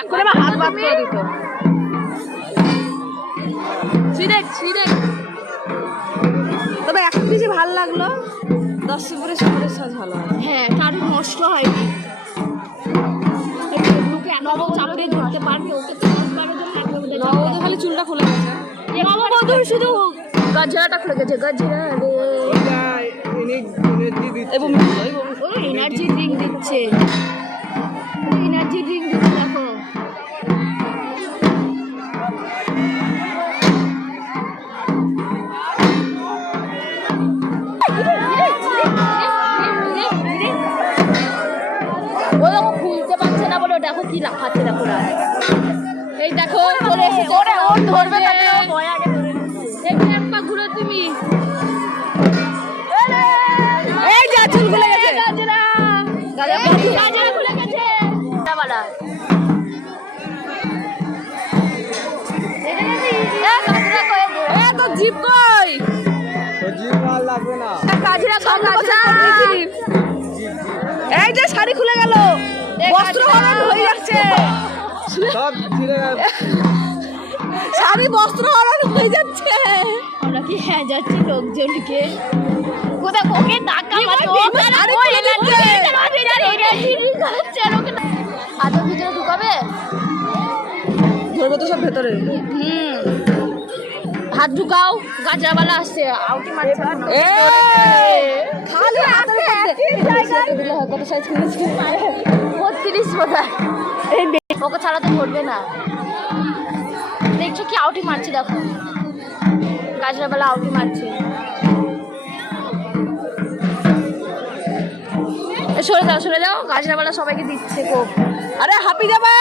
এখন আমার হাত বাদ করে দিত। তবে এখন কিছু ভালো লাগলো, দশপুরে শহরের সাজ ভালো আছে। হ্যাঁ, তার নষ্ট হয়নি। নবম চাপড়ে ধরতে পারবে, ওকে তো 10-12 জন লাগবে ওদের। নববধূ খালি চুলটা খুলে গেছে, নববধূর শুধু গাজরাটা খুলে গেছে। গাজরা এবং এনার্জি ড্রিঙ্ক দিচ্ছে, এনার্জি ড্রিঙ্ক দিচ্ছে দেখো। ও দেখো খুলতে পারছে না বলে, দেখো কি লাফাচ্ছে দেখো। এই দেখো চলে এসেছে, ওর ধরবে না, ভয় আগে ধরে নিচ্ছে। এই একবার ঘুরে তুমি, এই যা চুল খুলে গেছে, গাজরা গাজরা খুলে গেছে। বালা তো জিপ কই, গাজরা গাজরা। এই যে শাড়ি খুলে গেল, বস্ত্র হরণ হয়ে যাচ্ছে, শাড়ি বস্ত্র হরণ হয়ে যাচ্ছে। আমরা কি হ্যাঁ যাচ্ছি লোকজনকে কোথাও ওকে টাকা আদৌ ভিতরে ঢুকাবে, ধরবো তো সব ভেতরে। হাত ঢুকাও, গাজরাওয়ালা আসছে, আউটি মারছে। খালি হাতের মধ্যে দিলে হয়, কত সাইজ কিনেছি 32 বোধহয়। ওকে ছাড়া তো ধরবে না। দেখছো কি আউটি মারছে, দেখো গাজরাওয়ালা আউটি মারছে। সরে যাও, গাজরাওয়ালা সবাইকে দিচ্ছে কোপ। আরে হাপি যাবা।